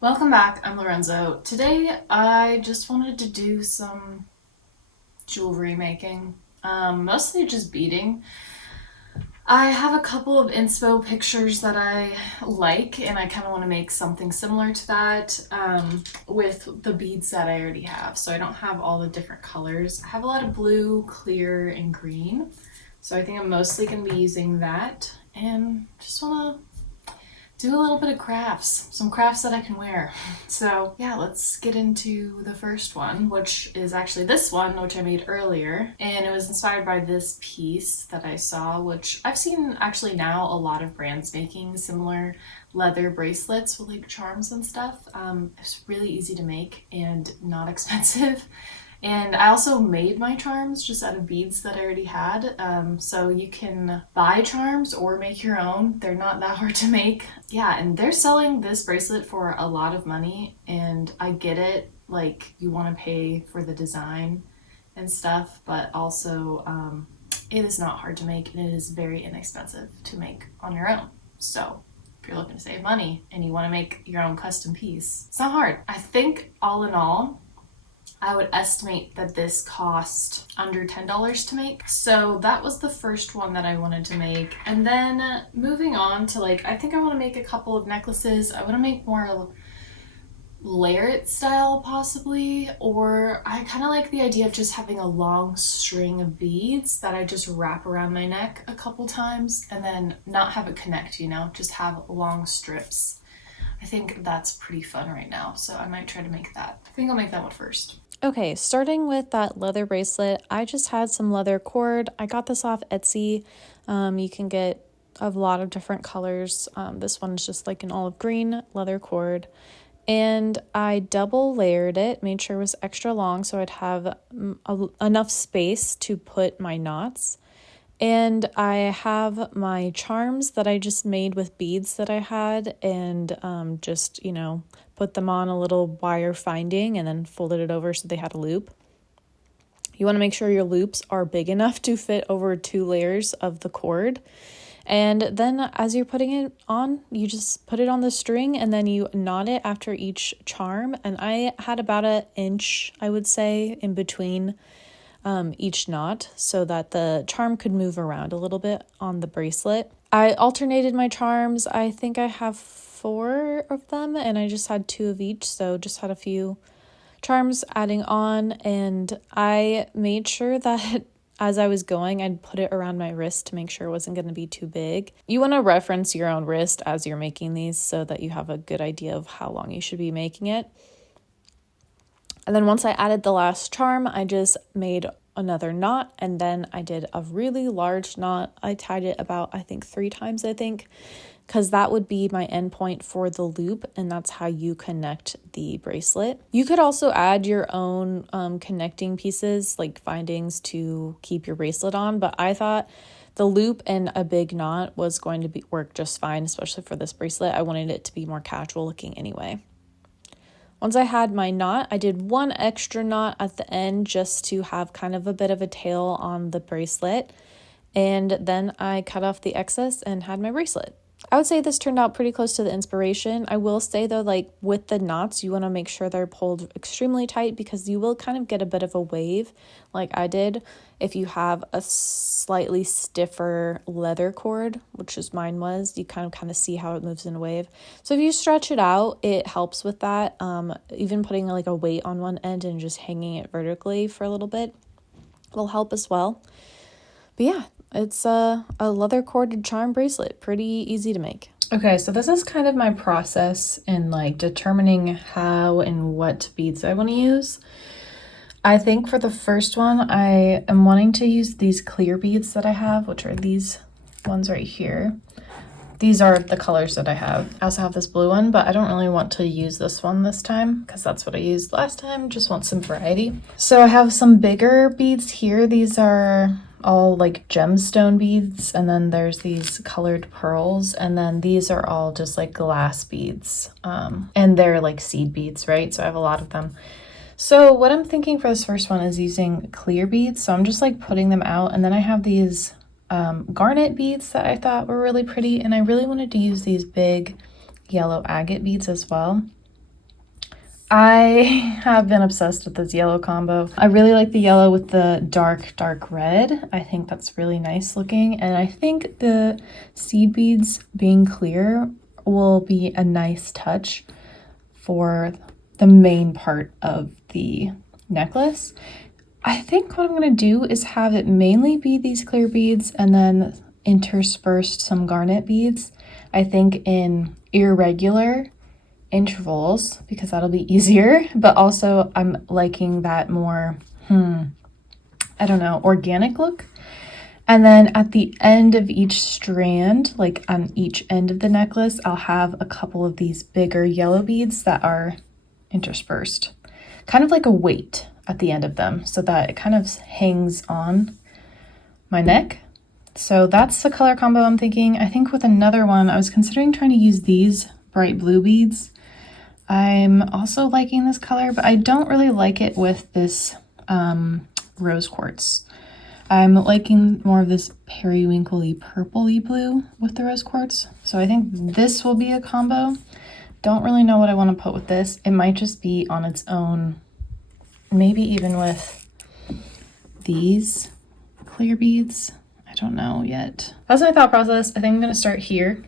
Welcome back, I'm Lorenzo. Today I just wanted to do some jewelry making, mostly just beading. I have a couple of inspo pictures that I like and I kind of want to make something similar to that with the beads that I already have. So I don't have all the different colors. I have a lot of blue, clear, and green. So I think I'm mostly going to be using that and just want to do a little bit of crafts, some crafts that I can wear. So yeah, let's get into the first one, which is actually this one, which I made earlier. And it was inspired by this piece that I saw, which I've seen actually now a lot of brands making similar leather bracelets with like charms and stuff. It's really easy to make and not expensive. And I also made my charms just out of beads that I already had. So you can buy charms or make your own. They're not that hard to make. Yeah, and they're selling this bracelet for a lot of money. And I get it, like you want to pay for the design and stuff, but also it is not hard to make and it is very inexpensive to make on your own. So if you're looking to save money and you want to make your own custom piece, it's not hard. I think all in all, I would estimate that this cost under $10 to make. So that was the first one that I wanted to make. And then moving on to I think I want to make a couple of necklaces. I want to make more layered style possibly, or I kind of like the idea of just having a long string of beads that I just wrap around my neck a couple times and then not have it connect, just have long strips. I think that's pretty fun right now, so I might try to make that. I think I'll make that one first. Okay, starting with that leather bracelet, I just had some leather cord. I got this off Etsy. You can get a lot of different colors. This one is just like an olive green leather cord. And I double layered it, made sure it was extra long so I'd have enough space to put my knots. And I have my charms that I just made with beads that I had and just, put them on a little wire finding and then folded it over so they had a loop. You want to make sure your loops are big enough to fit over 2 layers of the cord. And then as you're putting it on, you just put it on the string and then you knot it after each charm. And I had about an inch, I would say, in between each knot so that the charm could move around a little bit on the bracelet. I alternated my charms. I think I have 4 of them and I just had 2 of each, so just had a few charms adding on, and I made sure that as I was going, I'd put it around my wrist to make sure it wasn't going to be too big. You want to reference your own wrist as you're making these so that you have a good idea of how long you should be making it. And then once I added the last charm, I just made another knot and then I did a really large knot. I tied it about, 3 times, because that would be my end point for the loop and that's how you connect the bracelet. You could also add your own connecting pieces like findings to keep your bracelet on, but I thought the loop and a big knot was going to work just fine, especially for this bracelet. I wanted it to be more casual looking anyway. Once I had my knot, I did 1 extra knot at the end just to have kind of a bit of a tail on the bracelet. And then I cut off the excess and had my bracelet. I would say this turned out pretty close to the inspiration. I will say though, with the knots, you want to make sure they're pulled extremely tight because you will kind of get a bit of a wave like I did if you have a slightly stiffer leather cord, which is mine was. You kind of see how it moves in a wave. So if you stretch it out, it helps with that. Even putting a weight on one end and just hanging it vertically for a little bit will help as well. But yeah, it's a leather corded charm bracelet. Pretty easy to make. Okay, so this is kind of my process in determining how and what beads I want to use. I think for the first one, I am wanting to use these clear beads that I have, which are these ones right here. These are the colors that I have. I also have this blue one, but I don't really want to use this one this time because that's what I used last time. Just want some variety. So I have some bigger beads here. These are all gemstone beads, and then there's these colored pearls, and then these are all just glass beads, and they're seed beads, right? So I have a lot of them. So what I'm thinking for this first one is using clear beads. So I'm just putting them out, and then I have these garnet beads that I thought were really pretty, and I really wanted to use these big yellow agate beads as well. I have been obsessed with this yellow combo. I really like the yellow with the dark red. I think that's really nice looking, and I think the seed beads being clear will be a nice touch for the main part of the necklace. I think what I'm going to do is have it mainly be these clear beads and then interspersed some garnet beads. I think in irregular intervals because that'll be easier, but also I'm liking that more, I don't know, organic look. And then at the end of each strand, like on each end of the necklace, I'll have a couple of these bigger yellow beads that are interspersed, kind of like a weight at the end of them so that it kind of hangs on my neck. So that's the color combo I'm thinking. I think with another one, I was considering trying to use these bright blue beads. I'm also liking this color, but I don't really like it with this rose quartz. I'm liking more of this periwinkly purpley blue with the rose quartz. So I think this will be a combo. Don't really know what I want to put with this. It might just be on its own, maybe even with these clear beads. I don't know yet. That's my thought process. I think I'm going to start here.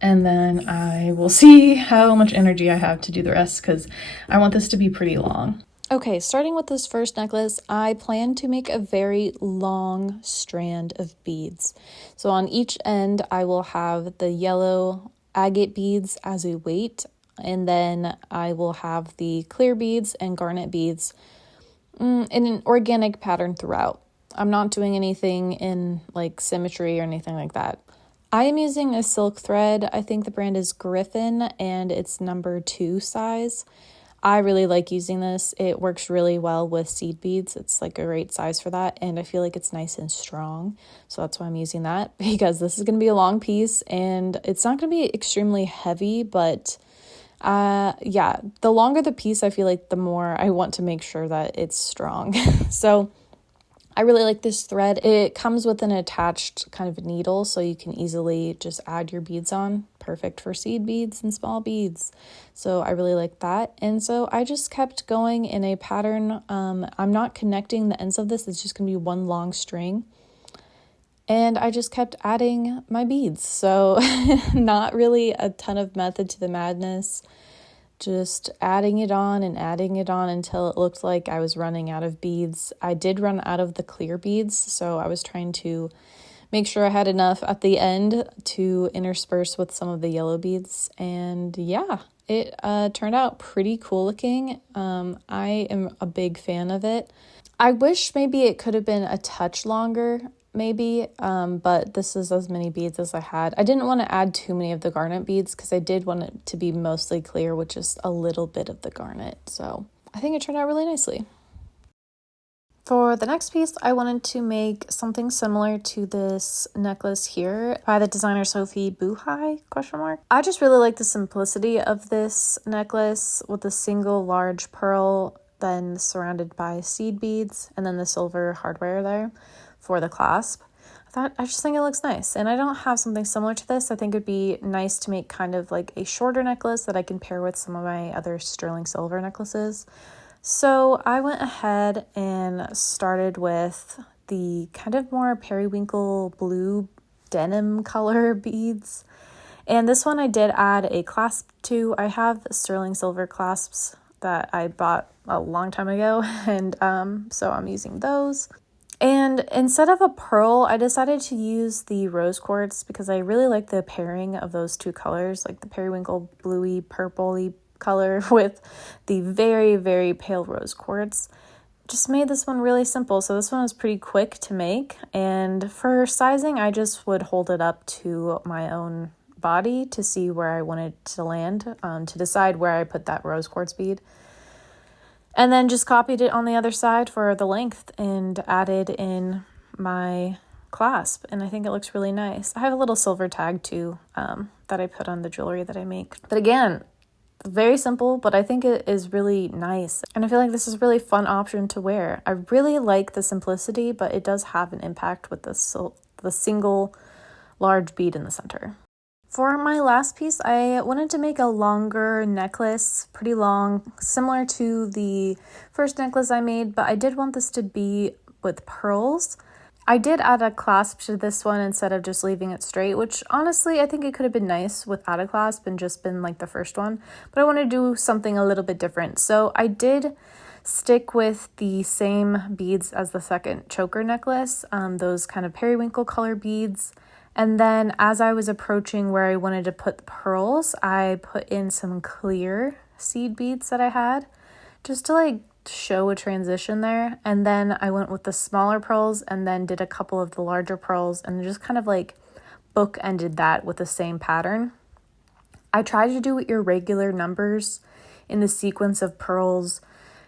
And then I will see how much energy I have to do the rest because I want this to be pretty long. Okay, starting with this first necklace, I plan to make a very long strand of beads. So on each end, I will have the yellow agate beads as a weight, and then I will have the clear beads and garnet beads in an organic pattern throughout. I'm not doing anything in like symmetry or anything like that. I am using a silk thread. I think the brand is Griffin and it's number 2 size. I really like using this. It works really well with seed beads. It's like a great size for that, and I feel like it's nice and strong. So that's why I'm using that, because this is going to be a long piece and it's not going to be extremely heavy, but yeah, the longer the piece, I feel like the more I want to make sure that it's strong. So I really like this thread. It comes with an attached kind of needle, so you can easily just add your beads on. Perfect for seed beads and small beads. So I really like that. And so I just kept going in a pattern. I'm not connecting the ends of this. It's just going to be one long string. And I just kept adding my beads. So not really a ton of method to the madness. Just adding it on until it looked like I was running out of beads. I did run out of the clear beads, so I was trying to make sure I had enough at the end to intersperse with some of the yellow beads. And yeah, it turned out pretty cool looking. I am a big fan of it. I wish maybe it could have been a touch longer, maybe, but this is as many beads as I had. I didn't want to add too many of the garnet beads because I did want it to be mostly clear with just a little bit of the garnet. So I think it turned out really nicely. For the next piece, I wanted to make something similar to this necklace here by the designer Sophie Buhai, ? I just really like the simplicity of this necklace with a single large pearl, then surrounded by seed beads, and then the silver hardware there for the clasp. I just think it looks nice, and I don't have something similar to this. I think it'd be nice to make kind of like a shorter necklace that I can pair with some of my other sterling silver necklaces. So I went ahead and started with the kind of more periwinkle blue denim color beads. And this one I did add a clasp to. I have sterling silver clasps that I bought a long time ago, and so I'm using those. And instead of a pearl, I decided to use the rose quartz because I really like the pairing of those two colors, like the periwinkle bluey purpley color with the very, very pale rose quartz. Just made this one really simple. So this one was pretty quick to make. And for sizing, I just would hold it up to my own body to see where I wanted to land, to decide where I put that rose quartz bead. And then just copied it on the other side for the length and added in my clasp. And I think it looks really nice. I have a little silver tag too that I put on the jewelry that I make. But again, very simple, but I think it is really nice. And I feel like this is a really fun option to wear. I really like the simplicity, but it does have an impact with the single large bead in the center. For my last piece, I wanted to make a longer necklace, pretty long, similar to the first necklace I made, but I did want this to be with pearls. I did add a clasp to this one instead of just leaving it straight, which honestly I think it could have been nice without a clasp and just been like the first one, but I want to do something a little bit different. So I did stick with the same beads as the second choker necklace, those kind of periwinkle color beads. And then as I was approaching where I wanted to put the pearls, I put in some clear seed beads that I had just to like show a transition there. And then I went with the smaller pearls and then did a couple of the larger pearls and just kind of like bookended that with the same pattern. I tried to do irregular numbers in the sequence of pearls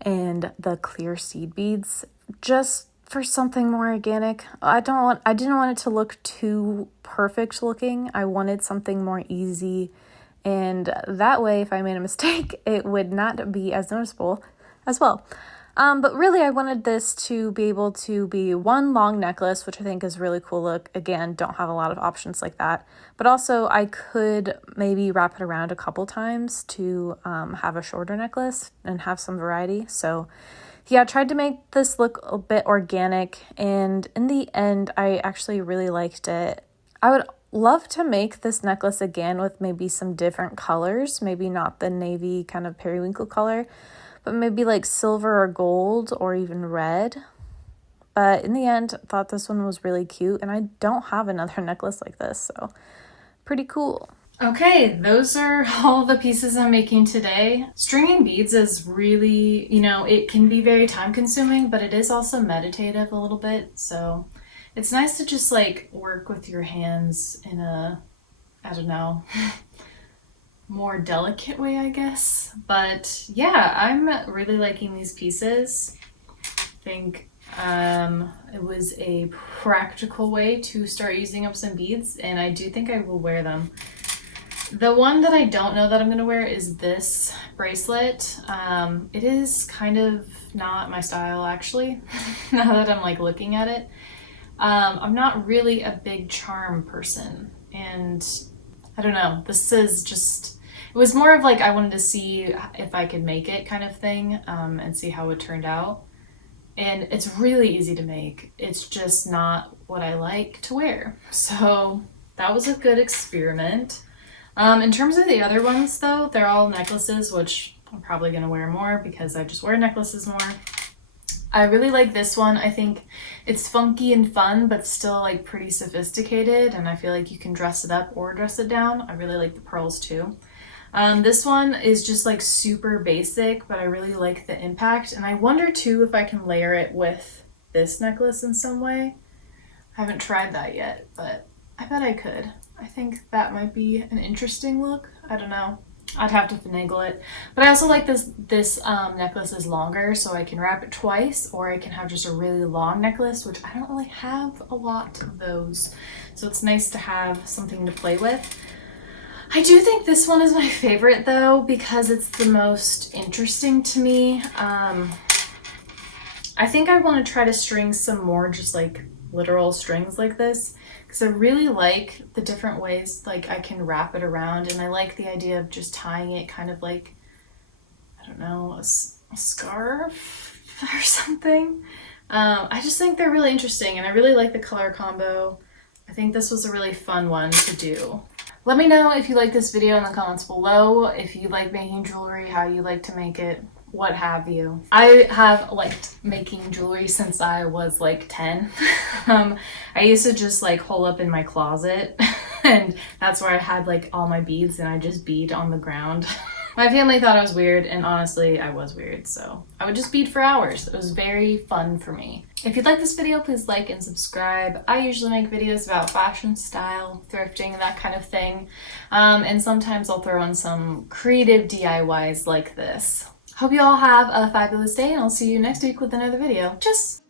and the clear seed beads just for something more organic. I didn't want it to look too perfect looking. I wanted something more easy, and that way if I made a mistake it would not be as noticeable as well. But really I wanted this to be able to be one long necklace, which I think is a really cool look. Again, don't have a lot of options like that. But also I could maybe wrap it around a couple times to have a shorter necklace and have some variety. So yeah, I tried to make this look a bit organic, and in the end I actually really liked it. I would love to make this necklace again with maybe some different colors, maybe not the navy kind of periwinkle color, but maybe like silver or gold or even red. But in the end, I thought this one was really cute, and I don't have another necklace like this, so pretty cool. Okay, those are all the pieces I'm making today. Stringing beads is really, it can be very time consuming, but it is also meditative a little bit. So it's nice to just like work with your hands in a, I don't know, more delicate way, I guess. But yeah, I'm really liking these pieces. I think it was a practical way to start using up some beads, and I do think I will wear them. The one that I don't know that I'm going to wear is this bracelet. It is kind of not my style, actually, now that I'm like looking at it. I'm not really a big charm person, and I don't know, this is just, it was more of like I wanted to see if I could make it kind of thing, and see how it turned out. And it's really easy to make. It's just not what I like to wear. So that was a good experiment. In terms of the other ones though, they're all necklaces, which I'm probably going to wear more because I just wear necklaces more. I really like this one. I think it's funky and fun, but still like pretty sophisticated, and I feel like you can dress it up or dress it down. I really like the pearls too. This one is just like super basic, but I really like the impact, and I wonder too if I can layer it with this necklace in some way. I haven't tried that yet, but I bet I could. I think that might be an interesting look. I don't know. I'd have to finagle it. But I also like this necklace is longer, so I can wrap it twice, or I can have just a really long necklace, which I don't really have a lot of those. So it's nice to have something to play with. I do think this one is my favorite though, because it's the most interesting to me. I think I want to try to string some more just like literal strings like this, because I really like the different ways like I can wrap it around, and I like the idea of just tying it kind of like, I don't know, a scarf or something. I just think they're really interesting, and I really like the color combo. I think this was a really fun one to do. Let me know if you like this video in the comments below, if you like making jewelry, how you like to make it, what have you. I have liked making jewelry since I was like 10. I used to just like hole up in my closet and that's where I had like all my beads, and I just bead on the ground. My family thought I was weird, and honestly I was weird, so I would just bead for hours. It was very fun for me. If you'd like this video, please like and subscribe. I usually make videos about fashion, style, thrifting, and that kind of thing. And sometimes I'll throw in some creative DIYs like this. Hope you all have a fabulous day, and I'll see you next week with another video. Tschüss!